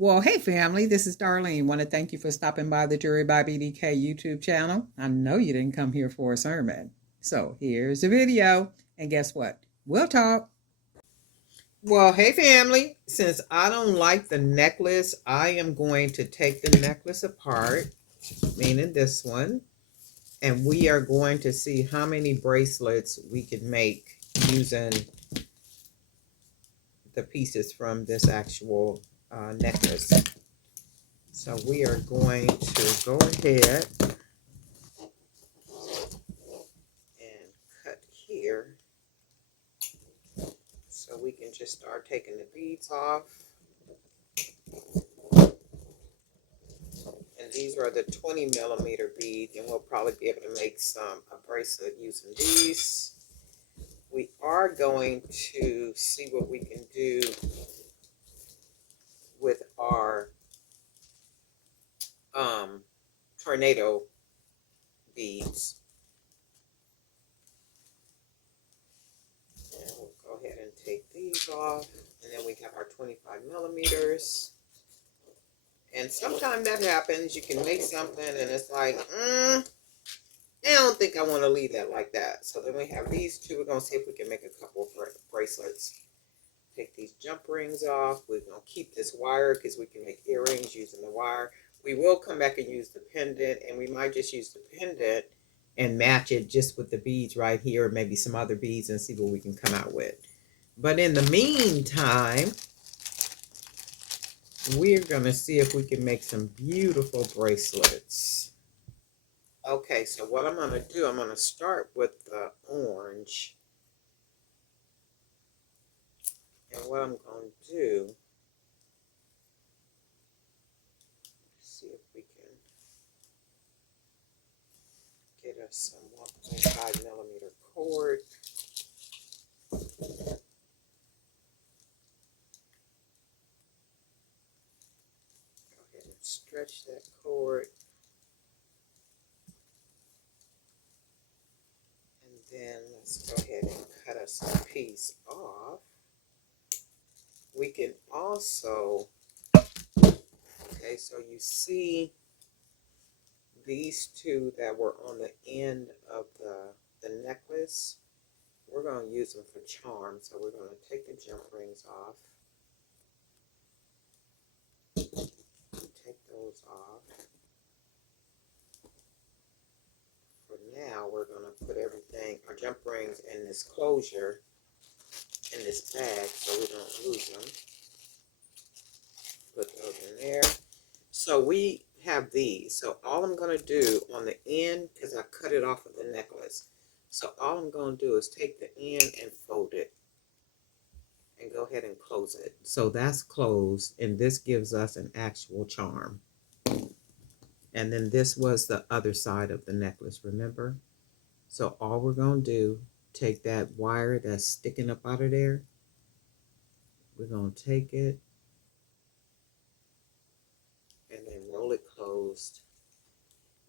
Well, hey family, this is Darlene. Want to thank you for stopping by the Jury by BDK YouTube channel. I know you didn't come here for a sermon. So here's the video. And guess what? We'll talk. Well, hey family, since I don't like the necklace, I am going to take the necklace apart, meaning this one, and we are going to see how many bracelets we can make using the pieces from this actual necklace. So we are going to go ahead and cut here so we can just start taking the beads off. And these are the 20 millimeter beads, and we'll probably be able to make a bracelet using these. We are going to see what we can do with our tornado beads. And we'll go ahead and take these off. And then we have our 25 millimeters. And sometimes that happens. You can make something and it's like, I don't think I want to leave that like that. So then we have these two. We're going to see if we can make a couple of bracelets. Take these jump rings off. We're going to keep this wire because we can make earrings using the wire. We will come back and use the pendant, and we might just use the pendant and match it just with the beads right here, or maybe some other beads, and see what we can come out with. But in the meantime, we're going to see if we can make some beautiful bracelets. Okay, so what I'm going to do, I'm going to start with the orange. And what I'm going to do, see if we can get us some 1.5 millimeter cord. Go ahead and stretch that cord. And then let's go ahead and cut us a piece off. We can also, okay, so you see these two that were on the end of the necklace. We're going to use them for charms. So we're going to take the jump rings off. Take those off. For now, we're going to put everything, our jump rings, in this closure, in this bag, so we don't lose them. Put those in there. So we have these. So all I'm going to do on the end, because I cut it off of the necklace, so all I'm going to do is take the end and fold it and go ahead and close it. So that's closed, and this gives us an actual charm. And then this was the other side of the necklace, remember? So all we're going to do, take that wire that's sticking up out of there. We're going to take it and then roll it closed.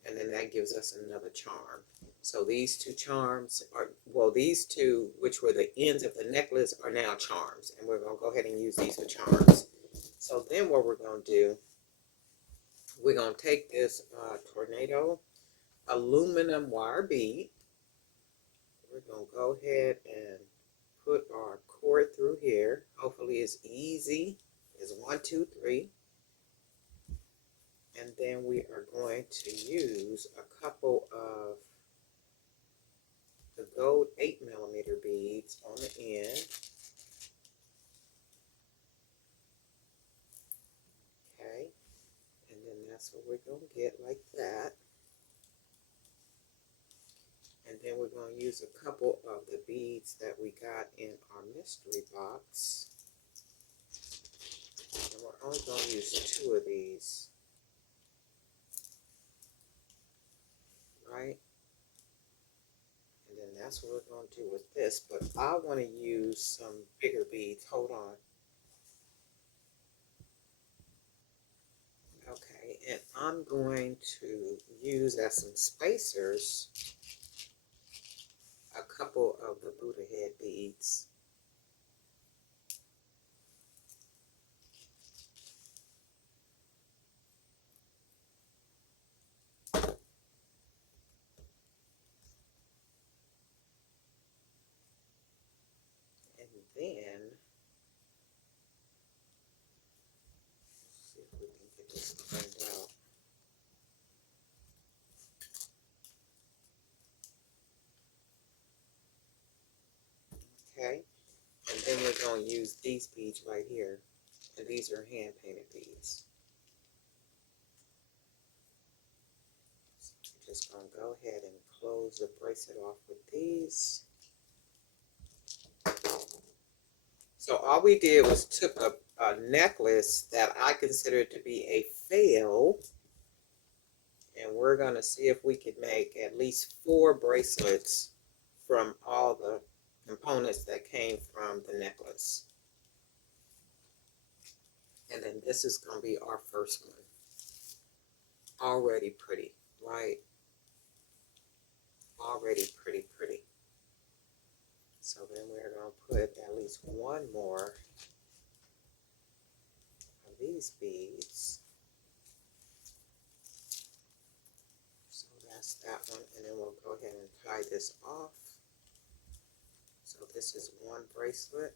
And then that gives us another charm. So these two charms are, well, these two, which were the ends of the necklace, are now charms. And we're going to go ahead and use these for charms. So then what we're going to do, we're going to take this tornado aluminum wire bead. We're going to go ahead and put our cord through here. Hopefully it's easy. It's 1, 2, 3. And then we are going to use a couple of the gold 8 millimeter beads on the end. Okay. And then that's what we're going to get like that. And then we're going to use a couple of the beads that we got in our mystery box. And we're only going to use 2 of these. Right? And then that's what we're going to do with this. But I want to use some bigger beads. Hold on. Okay, and I'm going to use as some spacers a couple of the Buddha head beads. we can get this cleaned out. Okay, and then we're going to use these beads right here, and these are hand painted beads. So we're just going to go ahead and close the bracelet off with these. So all we did was took a necklace that I considered to be a fail, and we're going to see if we could make at least 4 bracelets from all the components that came from the necklace. And then this is going to be our first one. Already pretty, right? Already pretty, pretty. So then we're going to put at least one more of these beads. So that's that one. And then we'll go ahead and tie this off. So this is one bracelet.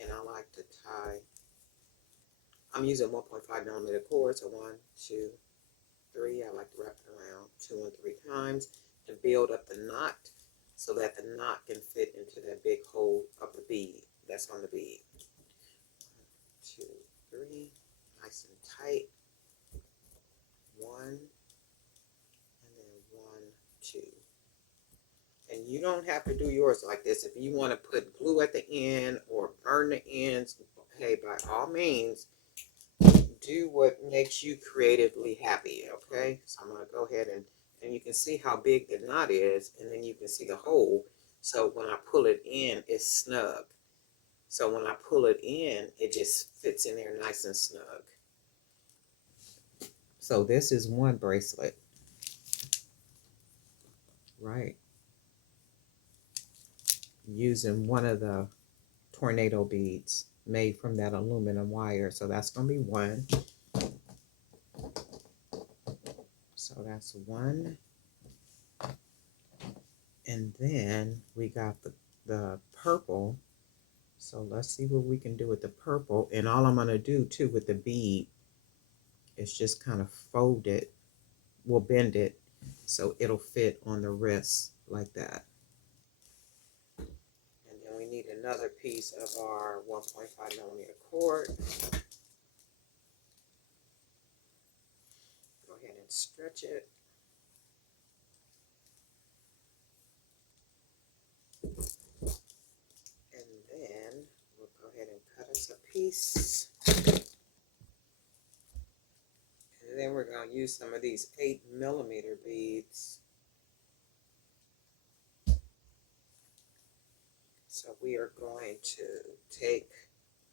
And I like to tie, I'm using 1.5 millimeter cord. So 1, 2, 3. I like to wrap it around 2 and 3 times to build up the knot, so that the knot can fit into that big hole of the bead that's on the bead. 1, 2, 3, nice and tight. 1, and then 1, 2. And you don't have to do yours like this. If you want to put glue at the end or burn the ends, hey, by all means, do what makes you creatively happy, okay? So I'm going to go ahead and you can see how big the knot is, and then you can see the hole. So when I pull it in, it's snug. So when I pull it in, it just fits in there nice and snug. So this is one bracelet, right? Using one of the tornado beads made from that aluminum wire. So that's going to be one. So that's one. And then we got the purple. So let's see what we can do with the purple. And all I'm going to do too with the bead is just kind of fold it. We'll bend it so it'll fit on the wrist like that. And then we need another piece of our 1.5 millimeter cord. Go ahead and stretch it. And then we'll go ahead and cut us a piece. And then we're going to use some of these 8 millimeter beads. So we are going to take,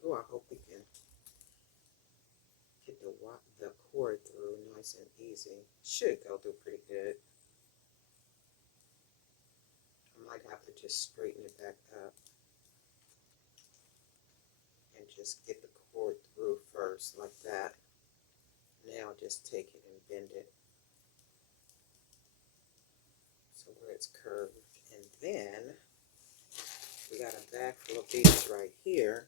oh, I hope we can get the cord through nice and easy. Should go through pretty good. I might have to just straighten it back up and just get the cord through first like that. Now just take it and bend it so where it's curved. And then we got a bag full of beads right here.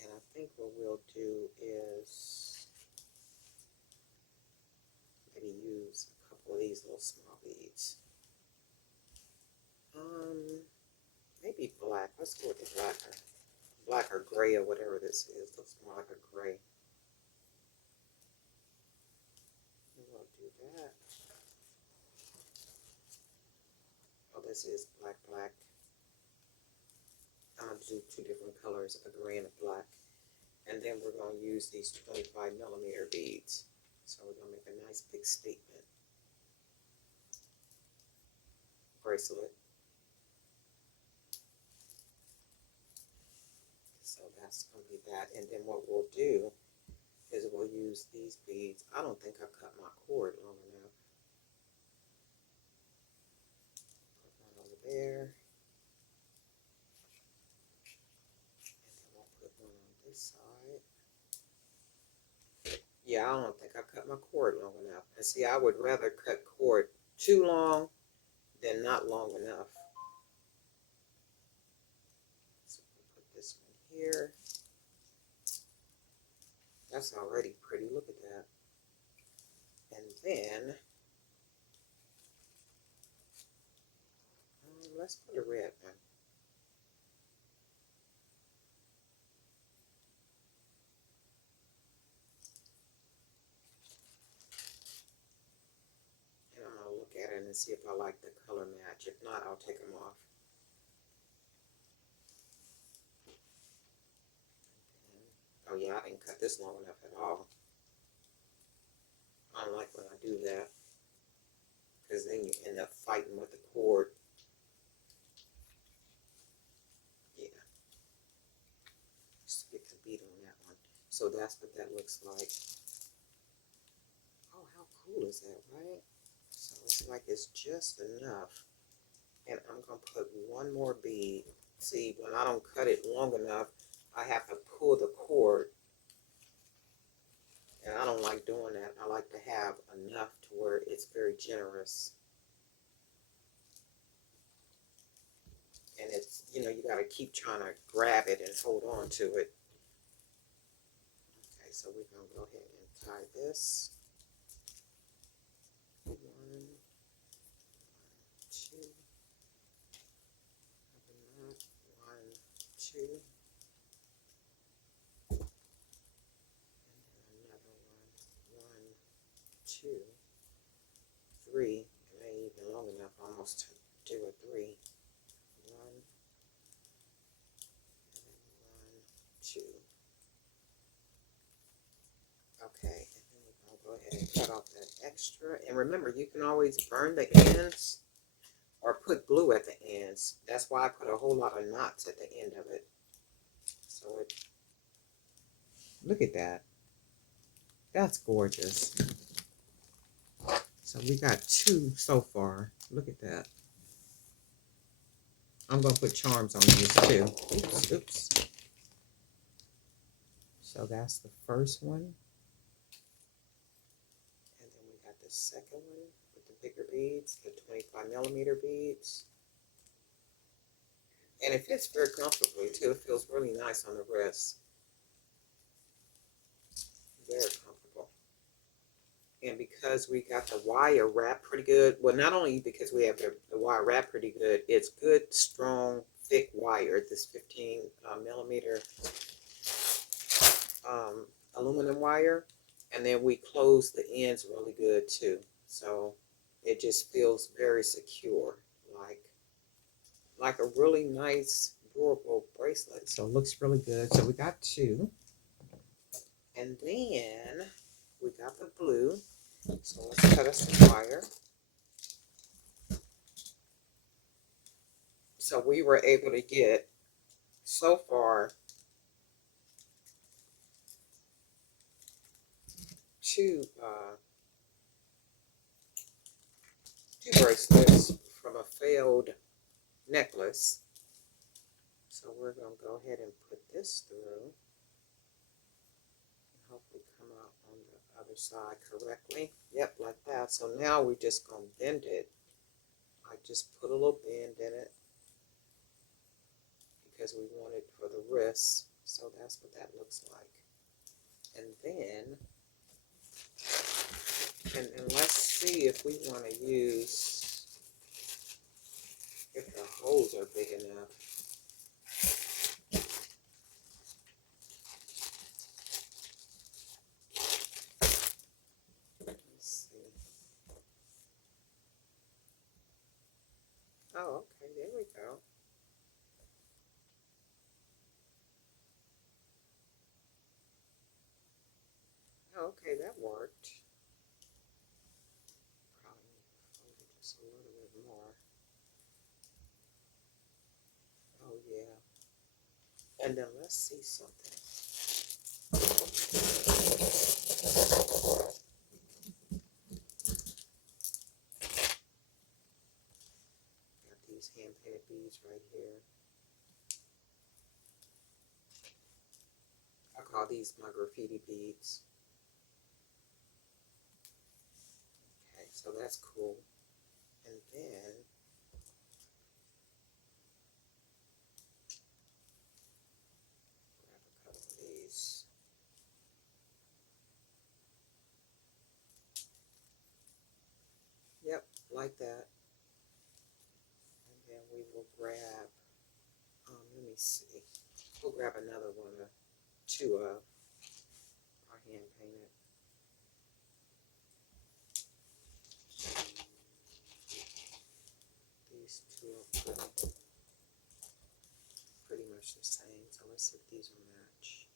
And I think what we'll do is maybe use a couple of these little small beads. Maybe black. Let's go with the black or gray or whatever this is. Looks more like a gray. We'll do that. Oh, this is black. I'm going to do 2 different colors, a gray and a black. And then we're going to use these 25 millimeter beads. So we're going to make a nice big statement bracelet. So that's going to be that. And then what we'll do is we'll use these beads. I don't think I cut my cord long enough. Put one over there. And then we'll put one on this side. Yeah, I don't think I cut my cord long enough. And see, I would rather cut cord too long than not long enough. So we'll put this one here. That's already pretty. Look at that. And then let's put a red one. And I'm gonna look at it and see if I like the color match. If not, I'll take them off. Oh yeah, I didn't cut this long enough at all. I don't like when I do that, because then you end up fighting with the cord. Yeah, just get the beat on that one. So that's what that looks like. Oh, how cool is that, right? So it's like it's just enough. And I'm going to put one more bead. See, when I don't cut it long enough, I have to pull the cord. And I don't like doing that. I like to have enough to where it's very generous. And it's, you know, you got to keep trying to grab it and hold on to it. Okay, so we're going to go ahead and tie this. 1, 2, 1, 2. Another 1, 2, 3. It ain't even long enough almost to do a 3. 1, 2. Okay, and then we're gonna go ahead and cut off that extra. And remember, you can always burn the ends or put glue at the ends. That's why I put a whole lot of knots at the end of it. So it, look at that. That's gorgeous. So we got 2 so far. Look at that. I'm going to put charms on these too. Oops, oops. So that's the first one. And then we got the second one with the bigger beads, the 25mm beads. And it fits very comfortably too. It feels really nice on the wrist. Very comfortable. And because we got the wire wrapped pretty good, well, not only because we have the wire wrapped pretty good, it's good, strong, thick wire. This 15mm aluminum wire. And then we close the ends really good too. So it just feels very secure, like a really nice, durable bracelet. So it looks really good. So we got 2. And then we got the blue. So let's cut us some wire. So we were able to get, so far, 2 bracelets from a failed necklace. So we're going to go ahead and put this through. And hopefully come out on the other side correctly. Yep, like that. So now we're just going to bend it. I just put a little bend in it, because we want it for the wrist. So that's what that looks like. And then, and let's see if we want to use, if the holes are big enough. Let's see. Oh, okay, there we go. Oh, okay, that worked. Probably fold it just a little bit more. Oh, yeah. And then let's see something. Got these hand-painted beads right here. I call these my graffiti beads. Okay, so that's cool. And then grab a couple of these. grab, let me see. We'll grab another one or two of our hand painted. These two are pretty much the same. So let's see if these will match.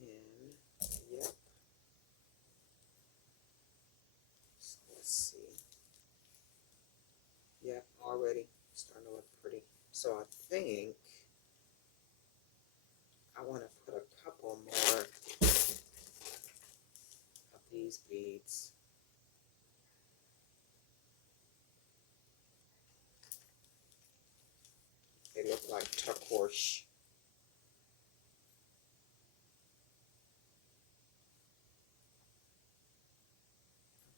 And then, yep. So let's see. Yep, already starting to look pretty. So I think I want to put a couple more of these beads. They look like turquoise.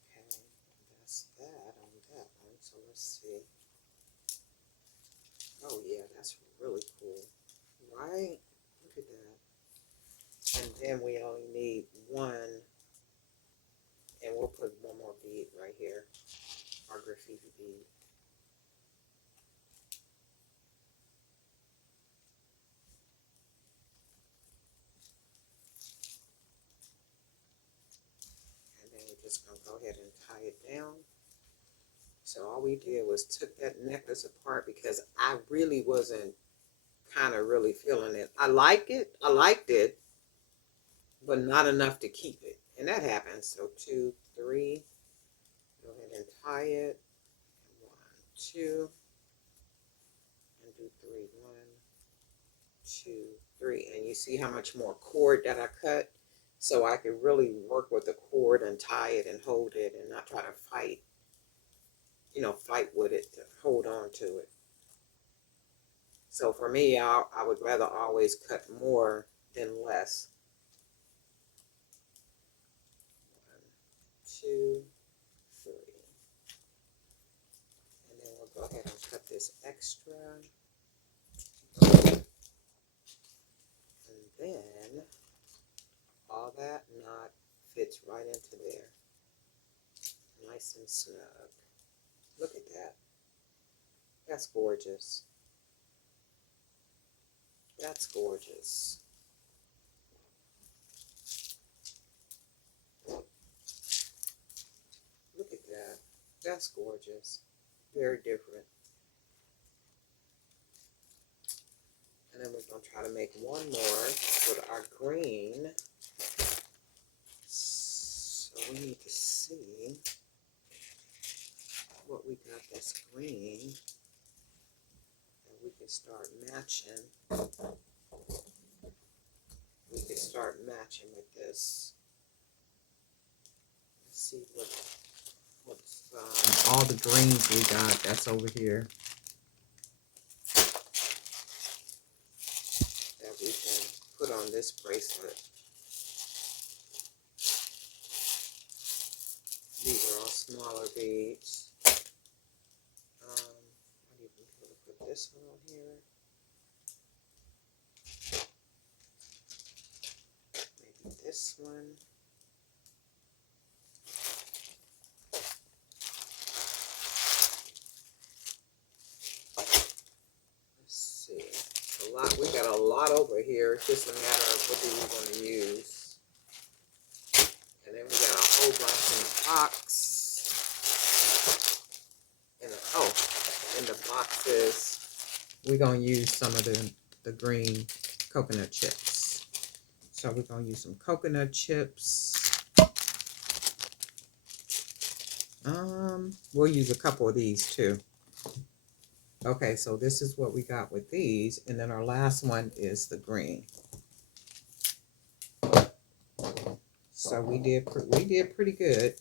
Okay, that's that on that one. So let's see. Oh yeah, that's really cool. Right? Look at that. And then we only need one. And we'll put one more bead right here. Our graffiti bead. And then we're just going to go ahead and tie it down. So all we did was took that necklace apart because I really wasn't kind of really feeling it. I liked it, but not enough to keep it. And that happens. So 2, 3, go ahead and tie it. 1, 2, and do 3. 1, 2, 3. And you see how much more cord that I cut? So I could really work with the cord and tie it and hold it and not try to fight, fight with it to hold on to it. So for me, I would rather always cut more than less. 1, 2, 3. And then we'll go ahead and cut this extra. And then all that knot fits right into there. Nice and snug. Look at that. That's gorgeous. That's gorgeous. Look at that. That's gorgeous. Very different. And then we're going to try to make one more with our green. So we need to see what we got that's green. And we can start matching. We can start matching with this. Let's see what's all the greens we got. That's over here. That we can put on this bracelet. These are all smaller beads. I'd even be able to put this one on here. Maybe this one. Let's see. We got a lot over here. It's just a matter of what do we want to use. And then we got a whole bunch in the box. In the boxes, we're going to use some of the green coconut chips. So we're going to use some coconut chips. We'll use a couple of these too. Okay, so this is what we got with these. And then our last one is the green. So we did pretty good.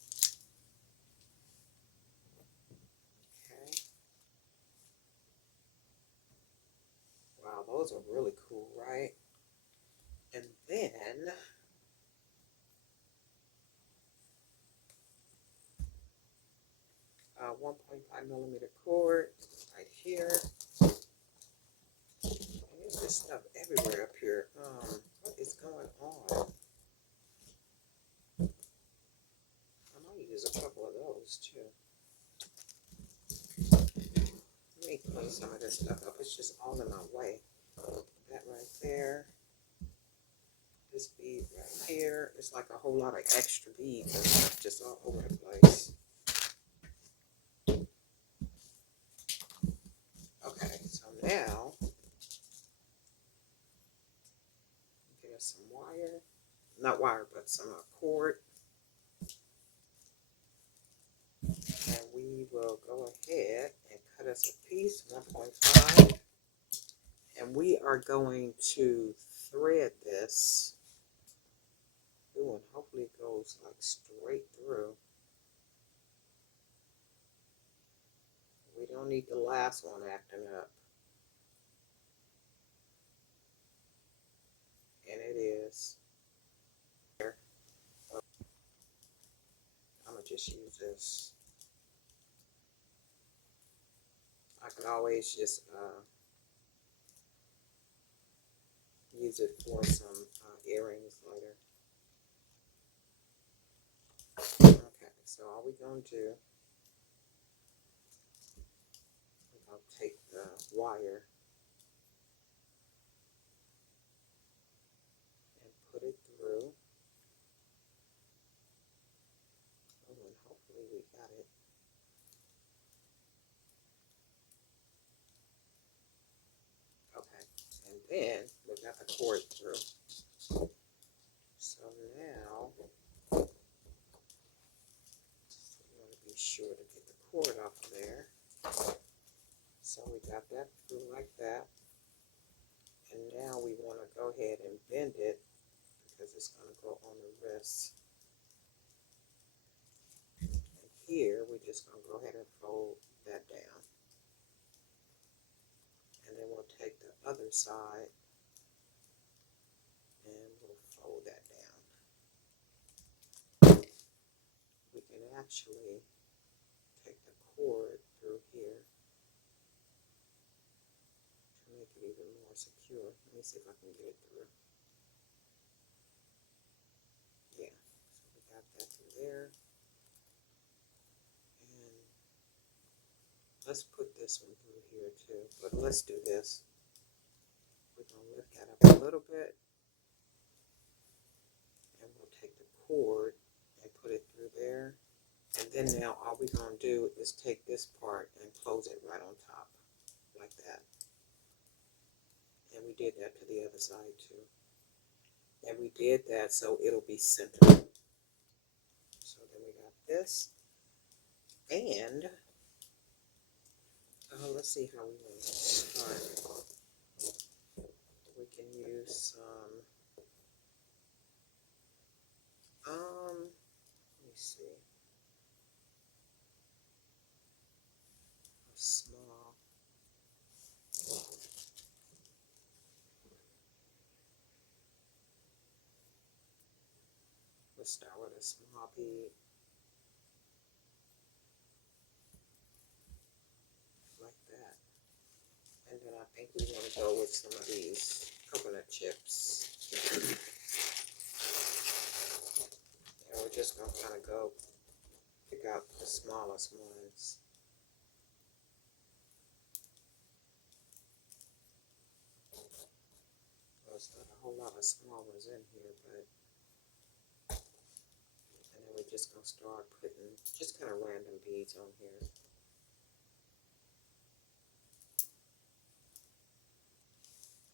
Okay. Wow, those are really cool, right? And then 1.5mm cord right here. There's this stuff everywhere up here. What is going on? those too. Let me clean some of this stuff up. It's just all in my way. That right there. This bead right here. It's like a whole lot of extra beads and stuff just all over the place. Okay, so now get us some wire. Not wire, but some cord. And we will go ahead and cut us a piece, 1.5. And we are going to thread this. Ooh, and hopefully it goes like straight through. We don't need the last one acting up. And it is. Here. I'm going to just use this. I could always just use it for some earrings later. Okay, so all we're going to do, we're going to take the wire and put it through. Oh, and hopefully we got it. Okay, and then we got the cord through. So now, we want to be sure to get the cord off of there. So we got that through like that. And now we want to go ahead and bend it because it's going to go on the wrist. And here, we're just going to go ahead and fold that down. And then we'll take the other side and we'll fold that down. We can actually take the cord through here to make it even more secure. Let me see if I can get it through. Yeah, so we got that through there. And let's put this one through here too. But let's do this. We're going to lift that up a little bit. And we'll take the cord and put it through there. And then now all we're going to do is take this part and close it right on top. Like that. And we did that to the other side too. And we did that so it'll be centered. So then we got this. And let's see how we want to start. We can use some, let me see, a small, let's start with a small bead. Like that. And then I think we want to go with some of these coconut chips. And we're just going to kind of go pick out the smallest ones. Well, there's not a whole lot of small ones in here, but and then we're just going to start putting just kind of random beads on here.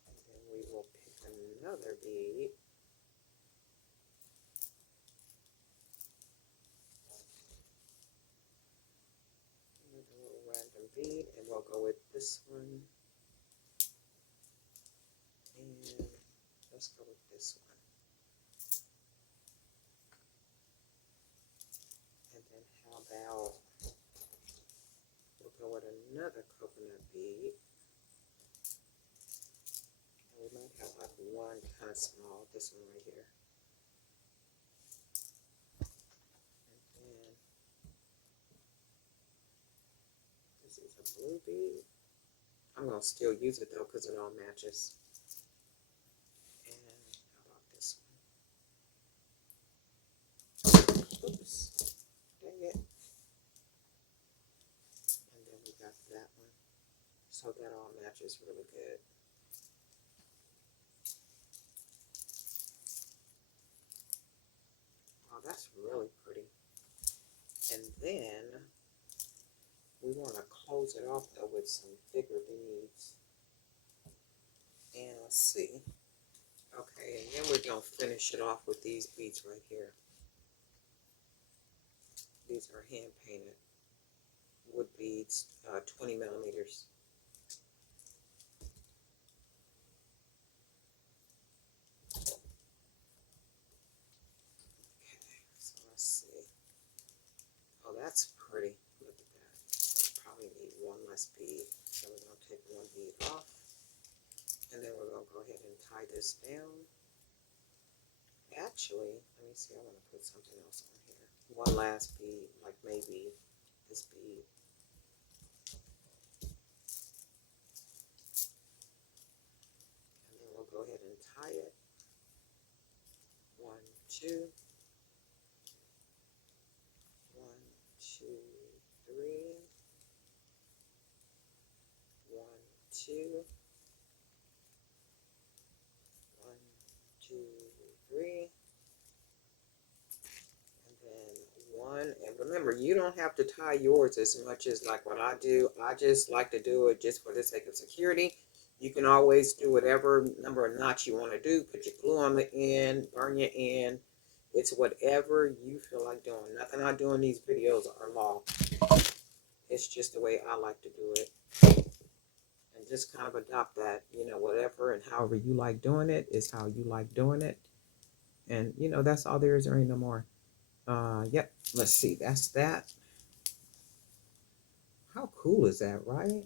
And then we will pick another bead. Another little random bead, and we'll go with this one. And let's go with this one. And then how about we'll go with another coconut bead. And we might have like one kind of small, this one right here. And then this is a blue bead. I'm going to still use it though because it all matches. And how about this one? Oops. Dang it. so that all matches really good. Oh, that's really pretty. And then we want to close it off though with some bigger beads. And let's see. Okay, and then we're going to finish it off with these beads right here. These are hand painted wood beads, 20 millimeters. Okay, so let's see. Oh, that's pretty. Look at that. Probably need one less bead. So we're going to take one bead off. And then we're going to go ahead and tie this down. Actually, let me see. I want to put something else on here. One last bead, like maybe this bead. And then we'll go ahead and tie it. 1, 2. 1, 2, 3. 1, 2. 1, 2, 3. And then 1. And remember, you don't have to tie yours as much as like what I do. I just like to do it just for the sake of security. You can always do whatever number of knots you want to do. Put your glue on the end, burn your end. It's whatever you feel like doing. Nothing I do in these videos are law. It's just the way I like to do it. And just kind of adopt that, you know, whatever and however you like doing it is how you like doing it. And, you know, that's all there is, there ain't no more. Yep, let's see, that's that. How cool is that, right?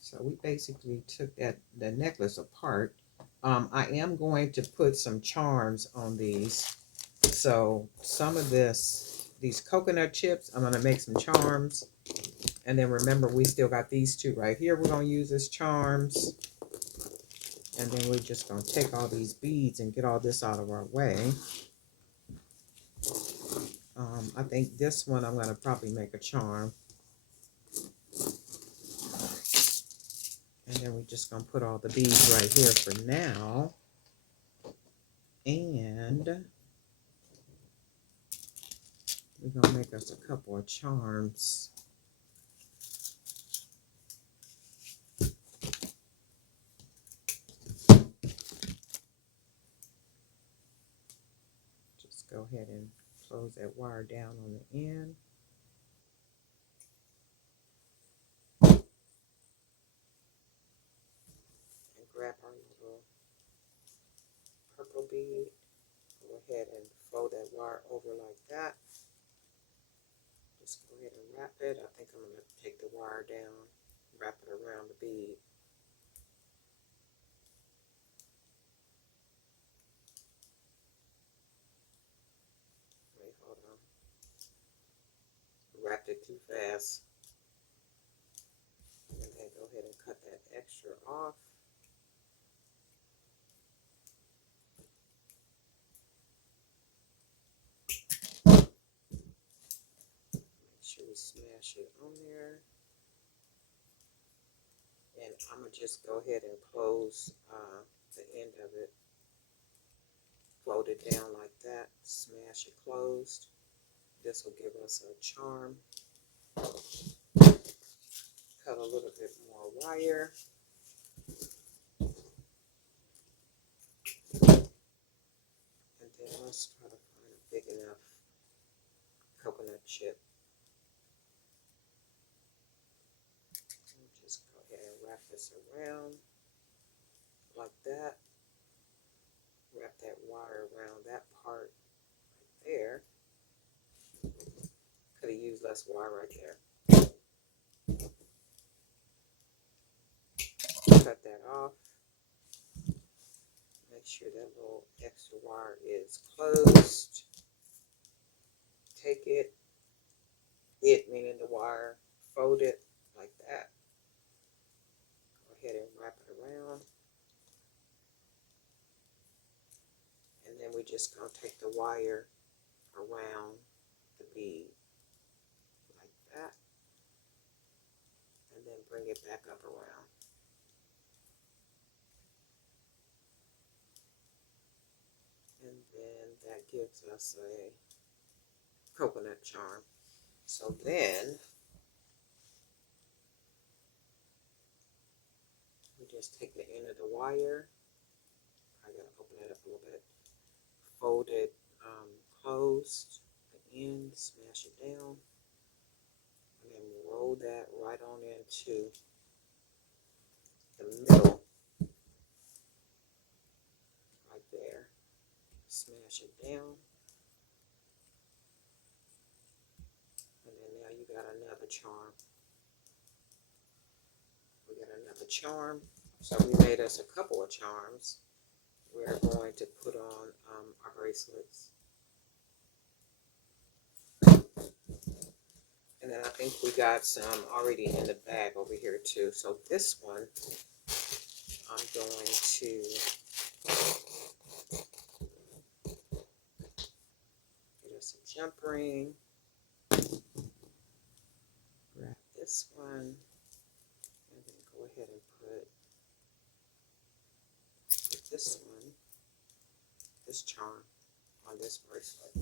So we basically took the necklace apart. I am going to put some charms on these. So some of these coconut chips, I'm going to make some charms. And then remember, we still got these two right here we're going to use as charms. And then we're just going to take all these beads and get all this out of our way. I think this one I'm going to probably make a charm. And then we're just going to put all the beads right here for now. And we're going to make us a couple of charms. Just go ahead and close that wire down on the end. And grab our little purple bead. Go ahead and fold that wire over like that. Just go ahead and wrap it. I think I'm going to take the wire down, wrap it around the bead. Wait, hold on. Wrapped it too fast. And then go ahead and cut that extra off. Make sure we smash it on there. And I'm going to just go ahead and close the end of it. Fold it down like that. Smash it closed. This will give us a charm. Cut a little bit more wire. And then let's try to find a big enough coconut chip. Just go ahead and wrap this around like that. Wrap that wire around that part right there. Could have used less wire right there. Cut that off. Make sure that little extra wire is closed. Take it, meaning the wire, fold it like that. Go ahead and wrap it around. And then we're just going to take the wire around the bead like that. And bring it back up around. And then that gives us a coconut charm. So then we just take the end of the wire. I gotta open it up a little bit. Fold it closed, the end, smash it down, and then roll that right on into the middle, right there. Smash it down, and then now you got another charm. We got another charm. So we made us a couple of charms. We're going to put on our bracelets. And then I think we got some already in the bag over here too. So this one, I'm going to get us a jump ring. Grab this one. And then go ahead and put this one, this charm, on this bracelet.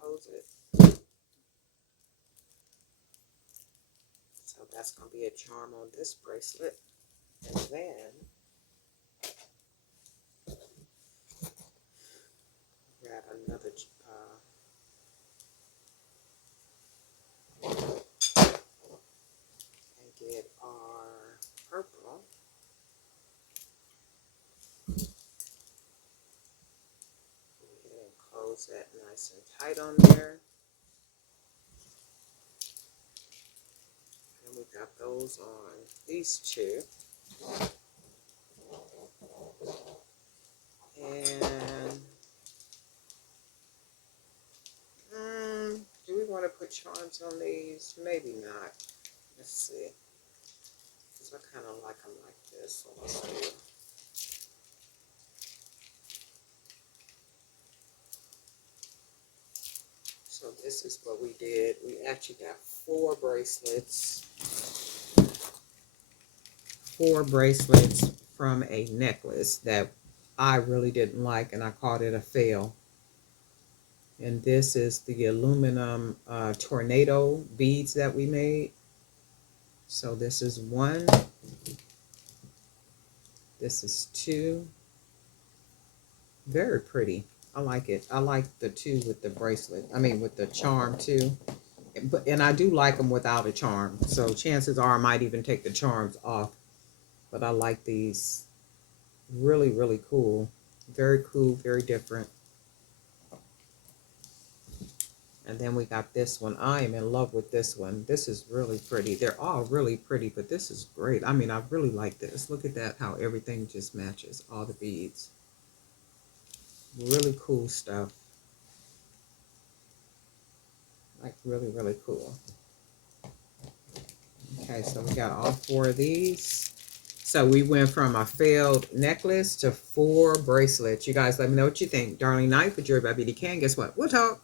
Close it. So that's going to be a charm on this bracelet. And then grab another and get our purple. Go ahead and close that nice and tight on there. And we got those on these two. And do we want to put charms on these? Maybe not. Let's see. Because I kind of like them like this. So let's do. So this is what we did. We actually got 4 bracelets. 4 bracelets from a necklace that I really didn't like, and I called it a fail. And this is the aluminum tornado beads that we made. So this is 1. This is 2. Very pretty. I like it. I like the 2 with the bracelet. I mean with the charm too. And I do like them without a charm. So chances are I might even take the charms off. But I like these. Really, really cool. Very cool, very different. And then we got this one. I am in love with this one. This is really pretty. They're all really pretty, but this is great. I mean, I really like this. Look at that, how everything just matches. All the beads. Really cool stuff. Like, really, really cool. Okay, so we got all 4 of these. So we went from a failed necklace to 4 bracelets. You guys let me know what you think. Darling Knight for Jewelry by BD Can. Guess what? We'll talk.